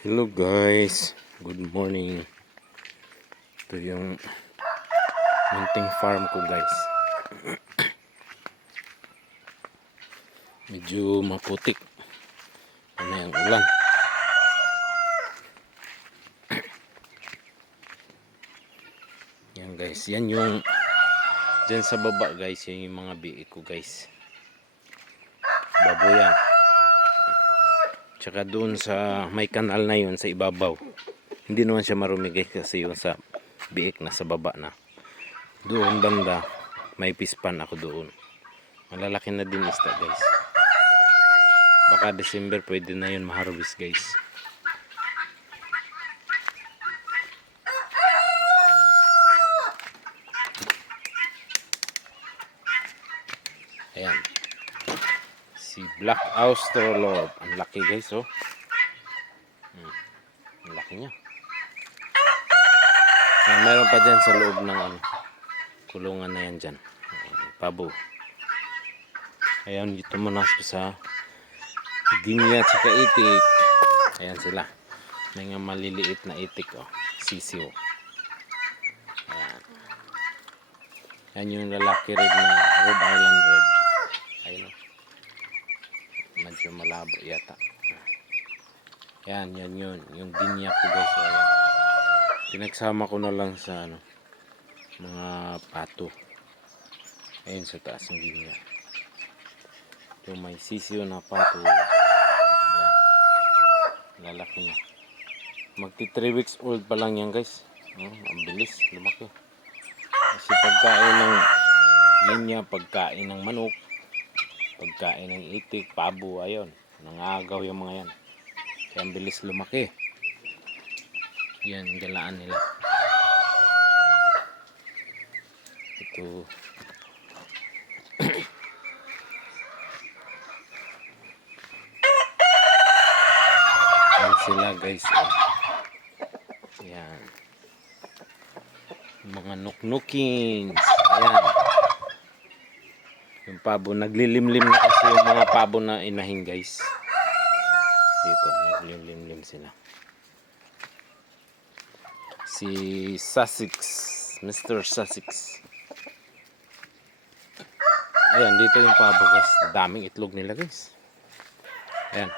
Hello guys, good morning. Ito yung munting farm ko guys. Medyo maputik. Ano yung ulan. Yan guys, yan yung dyan sa baba guys, yung mga biik ko guys. Baboyan. Tsaka doon sa may kanal na yun sa ibabaw. Hindi naman siya marumi guys kasi yun sa biik na sa baba na. Doon banda may pispan ako doon. Malalaki na din isda guys. Baka December pwede na yun maharvest guys. Ayan. Si Black Australorp. Ang laki guys oh. Hmm. Ang laki niya. Ah, meron pa dyan sa loob ng ano, kulungan na yan dyan. Ah, Pabo. Ayan, dito muna ako sa Ginya at saka itik. Ayan sila. May nga maliliit na itik oh. Sisiw. Ayan. Yan yung lalaki red na Rhode Island red. Ayun oh. Medyo malabo yata. Yan, yan yun. Yung ginya ko guys. Ayan. Pinagsama ko na lang sa ano, mga pato. Ayun sa taas ng ginya. Yung may sisiyo na pato. Ayan. Lalaki niya. Magti 3 weeks old pa lang yan guys. Oh, ang bilis. Lumaki. Kasi pagkain ng ginya, pagkain ng manok, pagkain ng itik, pabo, ayun. Nangagaw yung mga yan. Kaya ang bilis lumaki. Yan, galaan nila. Ito. Yan sila guys. Oh. Yan. Mga nuknukings. Ayan. Yung pabo. Naglilimlim na kasi yung mga pabo na inahin guys. Dito. Naglilimlim sila. Si Sussex. Mr. Sussex. Ayan. Dito yung pabo guys. Daming itlog nila guys. Ayan.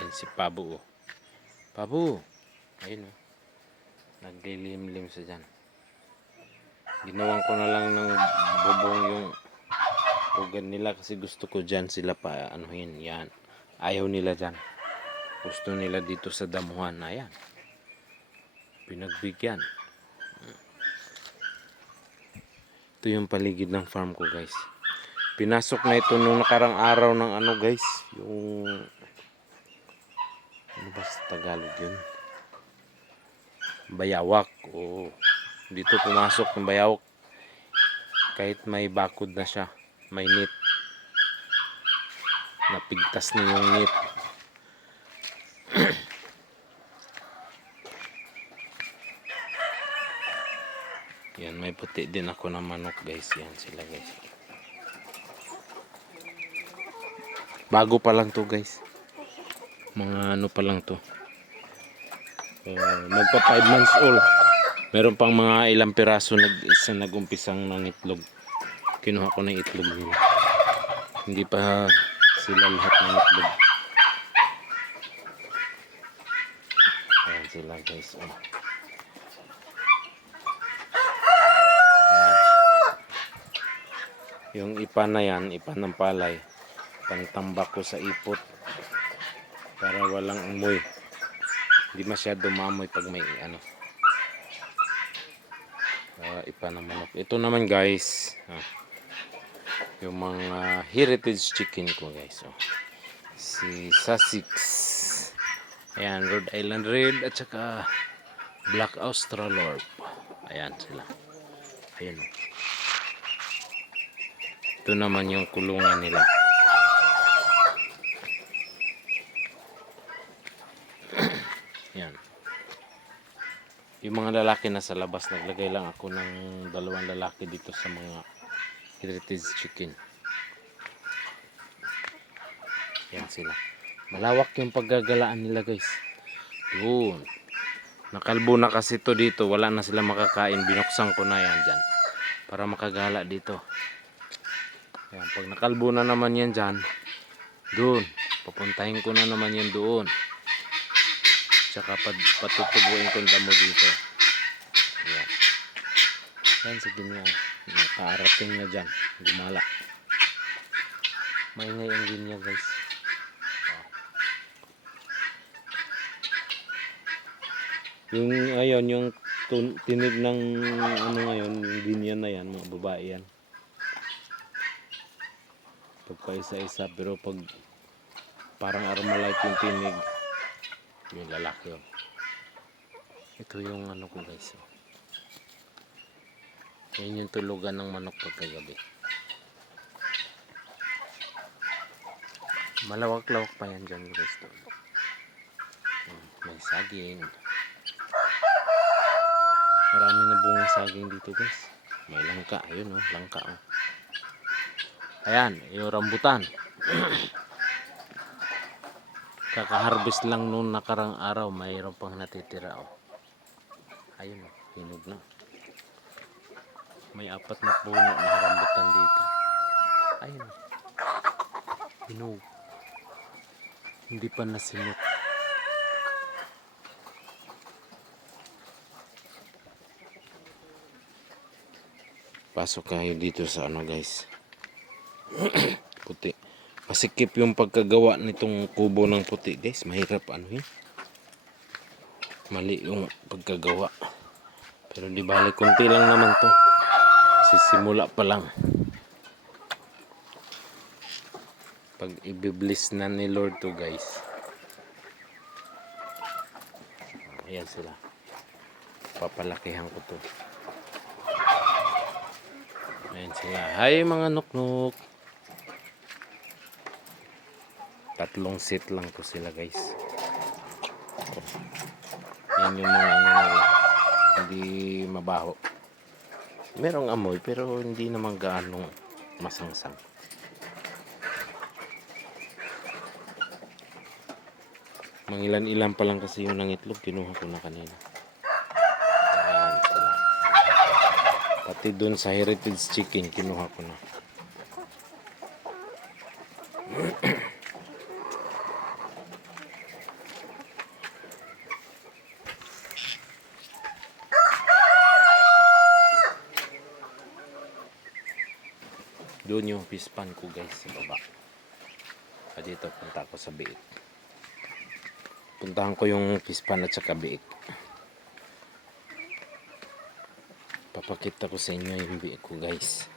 Ayan si pabo. Oh. Pabo. Ayun oh. Naglilimlim siya dyan. Ginawan ko na lang ng bubong yung ugan nila kasi gusto ko dyan sila pa anuhin. Yan. Ayaw nila dyan. Gusto nila dito sa damuhan. Ayan. Pinagbigyan. Ito yung paligid ng farm ko guys. Pinasok na ito nung nakarang araw ng ano guys. Yung ano ba sa Tagalog yun? Bayawak. O dito pumasok ng bayawak. Kahit may bakod na siya. May net. Napigtas na yung net. Yan, may puti din ako na manok guys. Yan sila guys. Bago pa lang to guys. Mga ano pa lang to. Uh, magpa 5 months old. Meron pang mga ilang piraso nag isa nagumpisang ng itlog. Kinuha ko ng itlog nila. Hindi pa sila lahat ng itlog. Ayan sila guys. Oh. Ayan. Yung ipa na yan, ipa ng palay. Pantambak ko sa ipot. Para walang amoy. Hindi masyado maamoy pag may ano. Ah, ipa ng manok. Ito naman guys. ah, yung mga heritage chicken ko guys. Oh. Si Sussex. Ayan, Rhode Island Red at saka Black Australorp. Ayan sila. Ayan. Ito naman yung kulungan nila. Yan. Yung mga lalaki na sa labas, naglagay lang ako ng dalawang lalaki dito sa mga heritage chicken. Yan sila. Malawak yung paggagalaan nila guys. Yun. Nakalbo na kasi to dito. Wala na sila makakain. Binuksan ko na yan dyan. Para makagala dito. Ayan, pag nakalbo na naman yan dyan, doon. Papuntahin ko na naman yan doon. Tsaka pad, patutubuin ko damo dito. Ayan. Yan, sige niya. Nakaarating na dyan. Gumala. Maingay ang linya guys. Yung ayun, yung tinig ng ano ngayon, yung linya na yan, mga babae yan. Pagpaisa-isa, pero pag parang armalite yung tinig, yung lalaki yun. Ito yung ano ko guys. Oh. Yan yung tulugan ng manok pagkagabi. Malawak-lawak pa yan dyan guys. Hmm, May saging. Marami na bunga saging dito guys. May langka. Ayun oh, langka oh. Ayan, yung rambutan. Kaka-harvest lang noon nakarang araw. Mayroon pang natitira oh. Ayun oh, hinog na. May apat na puno na rambutan dito. Ayun. Hinog. Hindi pa nasimot. Pasok kayo dito sa ano guys. puti. Pasikip yung pagkagawa nitong kubo ng puti guys. Mahirap ano yun. Mali yung pagkagawa. Pero di bali konti lang naman to. Sisimula pa lang. Pag ibibliss na ni Lord to guys. Ayan sila. Papalakihan ko to. Ayan sila. Hi mga nuknuk. Tatlong seat lang to sila guys. Yan yung mga ano. Hindi mabaho. Merong amoy pero hindi naman gaano masangsang. Mangilan-ilan pa lang kasi yun ng itlog. Kinuha ko na kanina. Pati dun sa heritage chicken, kinuha ko na. Doon yung fish pan ko guys sa baba. Ah, dito punta ako sa biik. Puntahan ko yung fish pan at saka biik. Papakita ko sa inyo yung biik ko guys.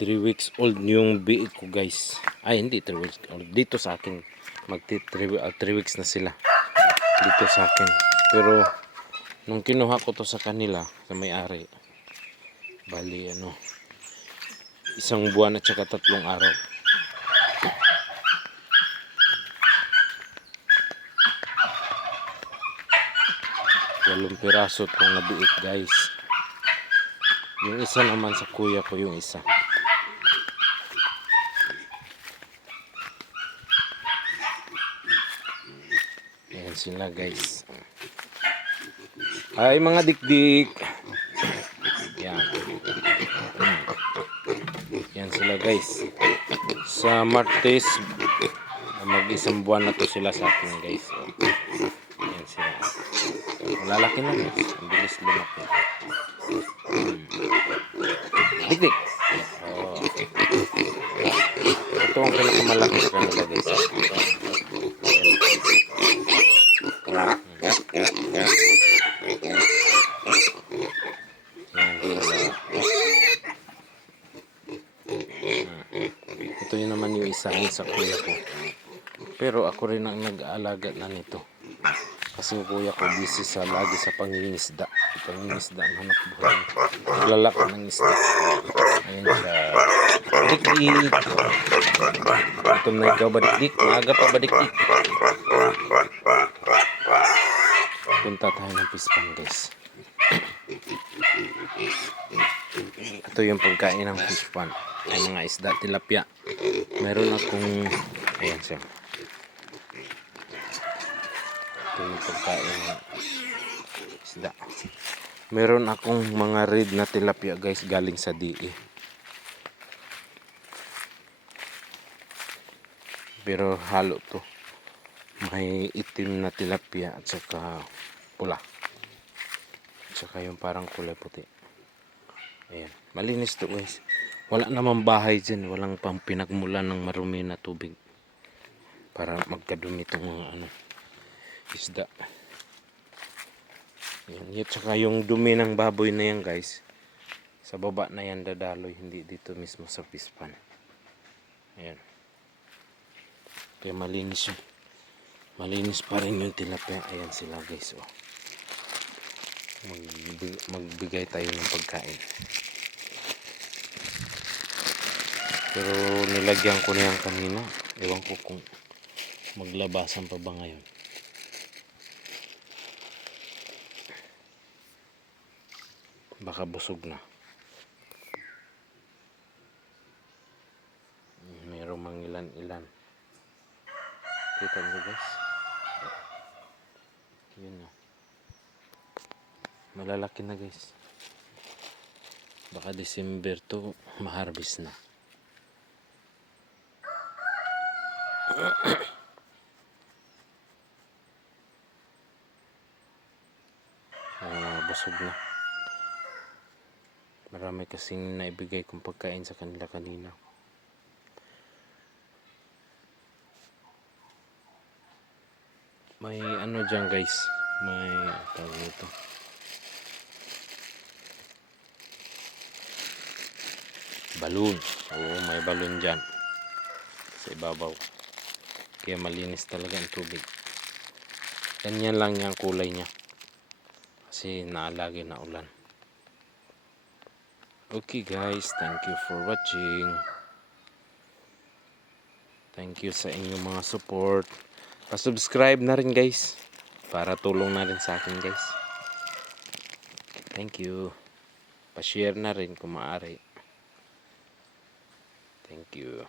3 weeks old yung biik ko guys. Ay hindi 3 weeks old. Dito sa akin. Magti 3 weeks na sila. Dito sa akin. Pero nung kinuha ko to sa kanila, sa may-ari. Bali ano, isang buwan at saka tatlong araw. Walong piraso itong nabiik guys. Yung isa naman sa kuya ko yung isa. Ayan sila guys. Ay mga dikdik. Yan. Hmm. Yan sila guys. Sa Martes, mag-isang buwan na to sila sa akin guys. Yan sila. Malalaki na guys. Ang bilis lumaki. Hmm. Dikdik. Oh. Ito ang pinakamalaki sa kanila guys. Ito. Yan sila. Ito yun sa kuya ko. Pero ako rin ang nag-aalaga na nito. Kasi kuya ko busy sa lagi sa pangingisda. Pangingisda ang hanap buhay. Naglalaka ng isda. Ayun siya. Dikdik. Ito na ikaw ba dikdik? Maaga pa ba dikdik? Punta tayo ng pispan guys. Ito yung pagkain ng fish pan. Ay mga isda, tilapia. Meron akong... Ayan siya. Ito yung pagkain isda. Meron akong mga red na tilapia guys galing sa DE. Pero halo to. May itim na tilapia at saka pula. At saka yung parang kulay puti. Ayan. Malinis to guys. Wala namang bahay dyan. Walang pang pinagmulan ng marumi na tubig. Para magkadumi itong mga ano, isda. Yan. At saka yung dumi ng baboy na yan guys. Sa baba na yan dadaloy. Hindi dito mismo sa pispan. Ayan. Kaya malinis yun. Malinis pa rin yung tilapia. Ayan sila guys. Oh. Magbi- magbigay tayo ng pagkain. Pero nilagyan ko na yan kanina. Ewan ko kung maglabasan pa ba ngayon. Baka busog na. Merong mangilan-ilan. Kita niyo guys? Yun na. Malalaki na guys. Baka December to ma-harvest na. Ah, busog na. Marami kasing naibigay kong pagkain sa kanila kanina. May ano dyan guys. May tawag nito. Balloon. Oo, may balloon dyan. Sa ibabaw. Kaya malinis talaga ang tubig. Ganyan lang yung kulay niya. Kasi naalagi na ulan. Okay guys, thank you for watching. Thank you sa inyong mga support. Pa-subscribe na rin guys. Para tulong na rin sa akin guys. Thank you. Pa-share na rin kung maaari. Thank you.